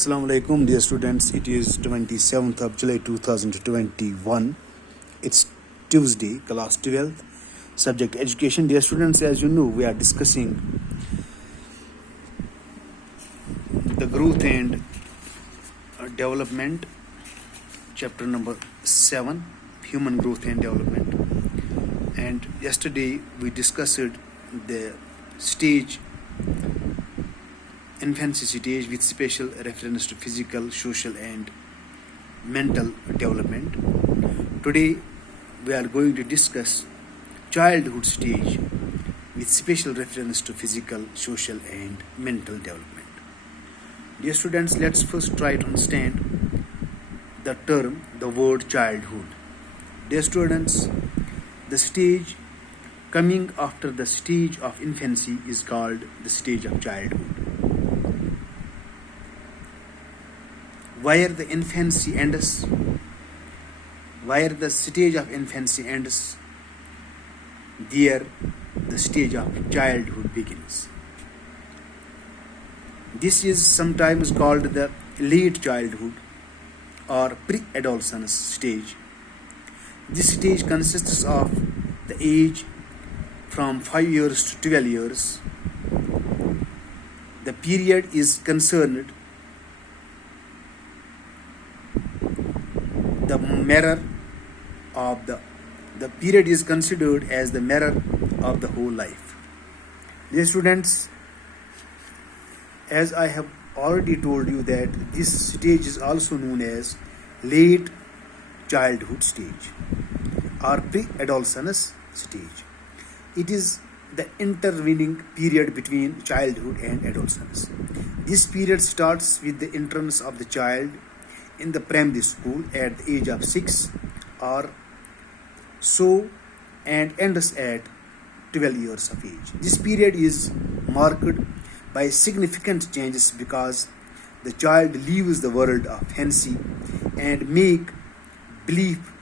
Assalamu alaikum, dear students. It is 27th of July 2021. It's Tuesday, class 12th, subject education. Dear students, as you know, we are discussing the growth and development, chapter number 7, human growth and development. And yesterday we discussed the stage infancy stage with special reference to physical, social and mental development. Today we are going to discuss childhood stage with special reference to physical, social and mental development. Dear students, let's first try to understand the word childhood. Dear students, the stage coming after the stage of infancy is called the stage of childhood. Where the infancy ends, where the stage of infancy ends, there the stage of childhood begins. This is sometimes called the late childhood or pre-adolescence stage. This stage consists of the age from 5 years to 12 years. The period is concerned the mirror of the period is considered as the mirror of the whole life. Dear students, as I have already told you that this stage is also known as late childhood stage or pre-adolescence stage. It is the intervening period between childhood and adolescence. This period starts with the entrance of the child in the primary school at the age of 6 or so and ends at 12 years of age. This period is marked by significant changes because the child leaves the world of fancy and make believe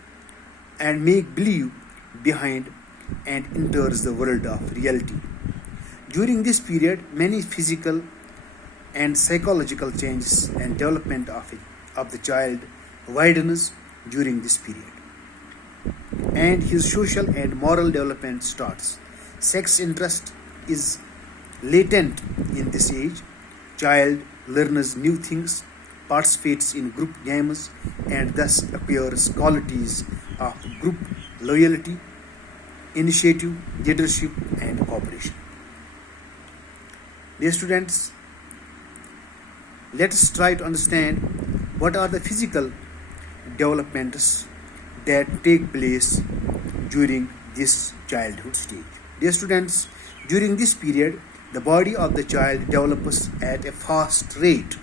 behind and enters the world of reality. During this period, many physical and psychological changes and development of the child widens during this period, and his social and moral development starts. Sex interest is latent in this age. Child learns new things, participates in group games, and thus acquires qualities of group loyalty, initiative, leadership, and cooperation. Dear students, let us try to understand what are the physical developments that take place during this childhood stage. Dear students, during this period, the body of the child develops at a fast rate.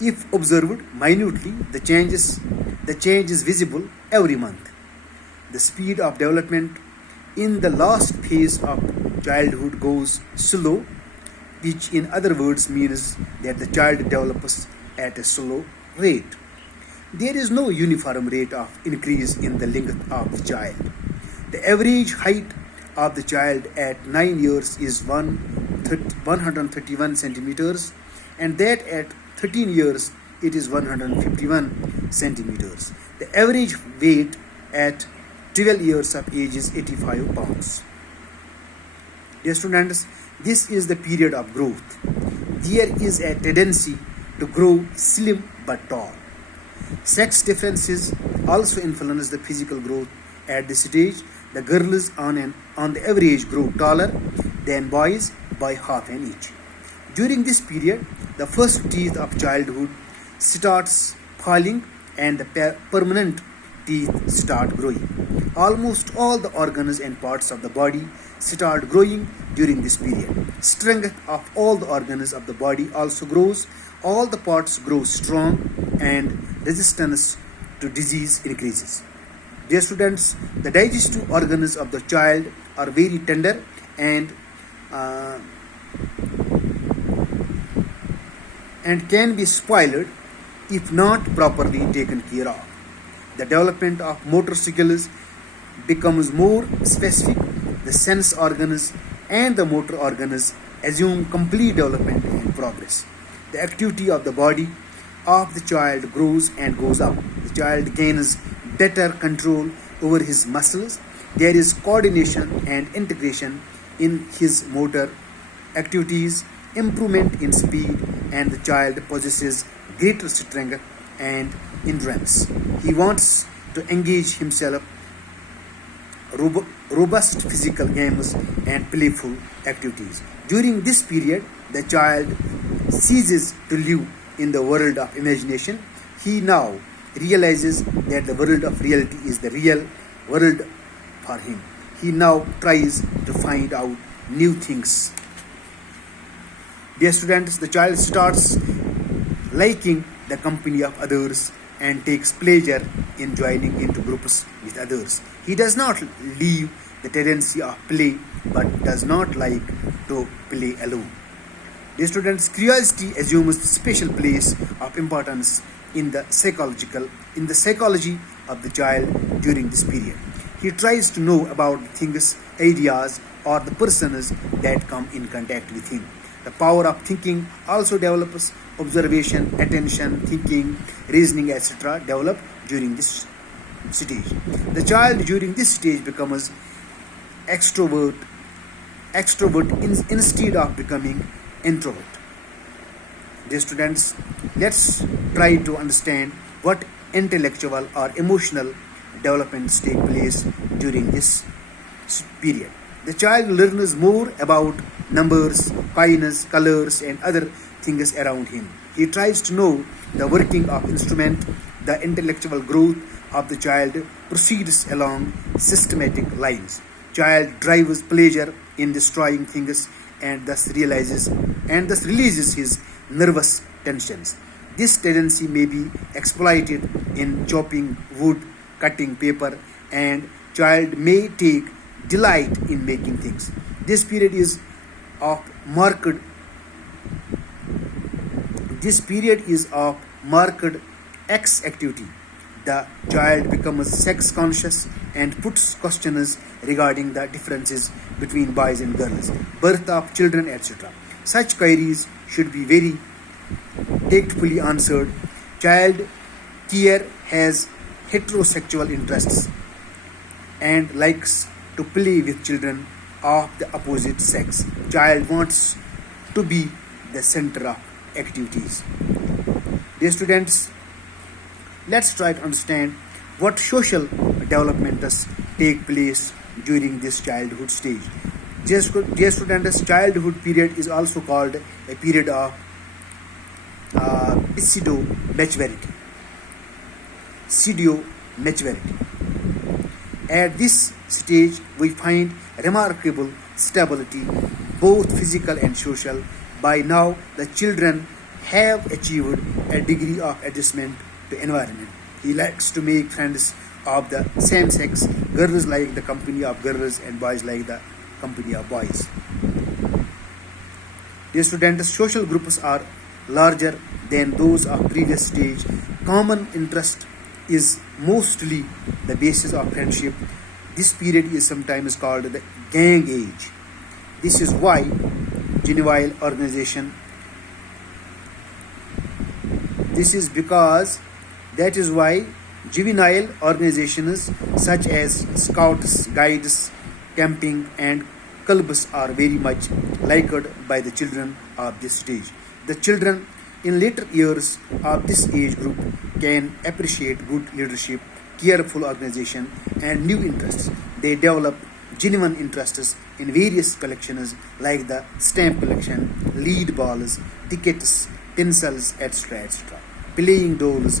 If observed minutely, the change is visible every month. The speed of development in the last phase of childhood goes slow, which in other words means that the child develops at a slow rate. There is no uniform rate of increase in the length of the child. The average height of the child at 9 years is 131 centimeters, and that at 13 years it is 151 centimeters. The average weight at 12 years of age is 85 pounds. Dear students, this is the period of growth. There is a tendency to grow slim but tall. Sex differences also influence the physical growth at this stage. The girls on the average grow taller than boys by half an inch. During this period, the first teeth of childhood starts falling and the permanent teeth start growing. Almost all the organs and parts of the body start growing during this period. Strength of all the organs of the body also grows. All the parts grow strong and resistance to disease increases. Dear students, the digestive organs of the child are very tender and can be spoiled if not properly taken care of. The development of motor skills becomes more specific. The sense organs and the motor organs assume complete development and progress. The activity of the body of the child grows and goes up. The child gains better control over his muscles. There is coordination and integration in his motor activities, improvement in speed, and the child possesses greater strength and endurance. He wants to engage himself robust physical games and playful activities. During this period, the child ceases to live in the world of imagination. He now realizes that the world of reality is the real world for him. He now tries to find out new things. Dear students, the child starts liking the company of others and takes pleasure in joining into groups with others. He does not leave the tendency of play but does not like to play alone. Dear students, curiosity assumes special place of importance in the psychology of the child during this period. He tries to know about the things, ideas, or the persons that come in contact with him. The power of thinking also develops. Observation, attention, thinking, reasoning, etc. develop during this stage. The child during this stage becomes extrovert instead of becoming introvert. Dear students, let's try to understand what intellectual or emotional developments take place during this period. The child learns more about numbers, coins, colors, and other things around him. He tries to know the working of instrument. The intellectual growth of the child proceeds along systematic lines. Child derives pleasure in destroying things and thus releases his nervous tensions. This tendency may be exploited in chopping wood, cutting paper, and child may take delight in making things. This period is of marked X activity. The child becomes sex conscious and puts questions regarding the differences between boys and girls, birth of children, etc. Such queries should be very tactfully answered. Child care has heterosexual interests and likes to play with children of the opposite sex. Child wants to be the center of activities. Dear students, let's try to understand what social developments take place during this childhood stage. Dear students, childhood period is also called a period of pseudo maturity. At this stage, we find remarkable stability, both physical and social. By now, the children have achieved a degree of adjustment to environment. He likes to make friends of the same sex. Girls like the company of girls and boys like the company of boys. Dear students, social groups are larger than those of previous stage. Common interest is mostly the basis of friendship. This period is sometimes called the gang age. This is why juvenile organization. That is why juvenile organizations such as scouts, guides, camping, and clubs are very much liked by the children of this stage. The children in later years of this age group can appreciate good leadership, careful organization, and new interests. They develop genuine interests in various collections like the stamp collection, lead balls, tickets, pencils, etc. Playing dolls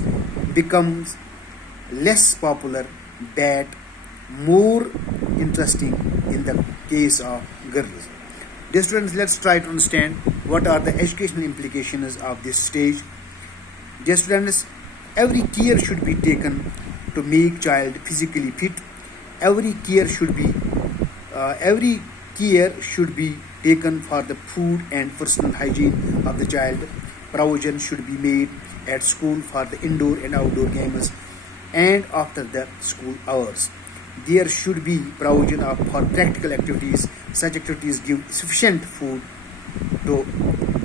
becomes less popular but more interesting in the case of girls. Dear students, let's try to understand what are the educational implications of this stage. Dear students, every care should be taken to make child physically fit. Every care should be taken for the food and personal hygiene of the child. Provision should be made at school for the indoor and outdoor games and after the school hours. There should be provision for practical activities. Such activities give sufficient food to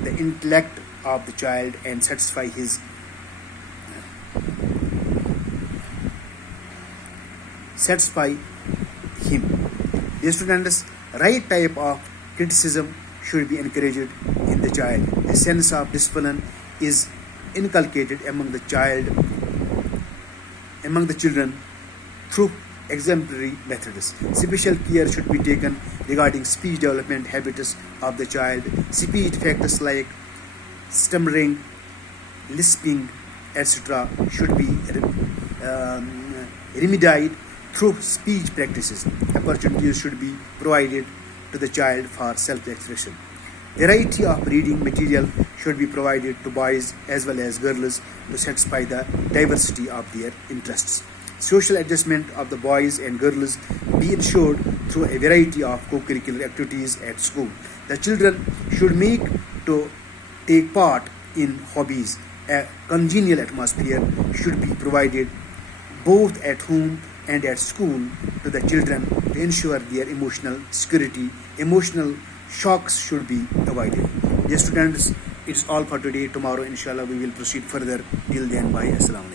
the intellect of the child and satisfy him. Dear students, right type of criticism should be encouraged in the child. A sense of discipline is inculcated among the children through exemplary methods. Special care should be taken regarding speech development habits of the child. Speech factors like stammering, lisping, etc. should be remedied through speech practices. Opportunities should be provided to the child for self-expression. Variety of reading material should be provided to boys as well as girls to satisfy the diversity of their interests. Social adjustment of the boys and girls be ensured through a variety of co-curricular activities at school. The children should take part in hobbies. A congenial atmosphere should be provided both at home and at school to the children to ensure their emotional security. Emotional shocks should be avoided. Dear students, it's all for today. Tomorrow, inshallah, we will proceed further. Till then, bye. Assalamu alaikum.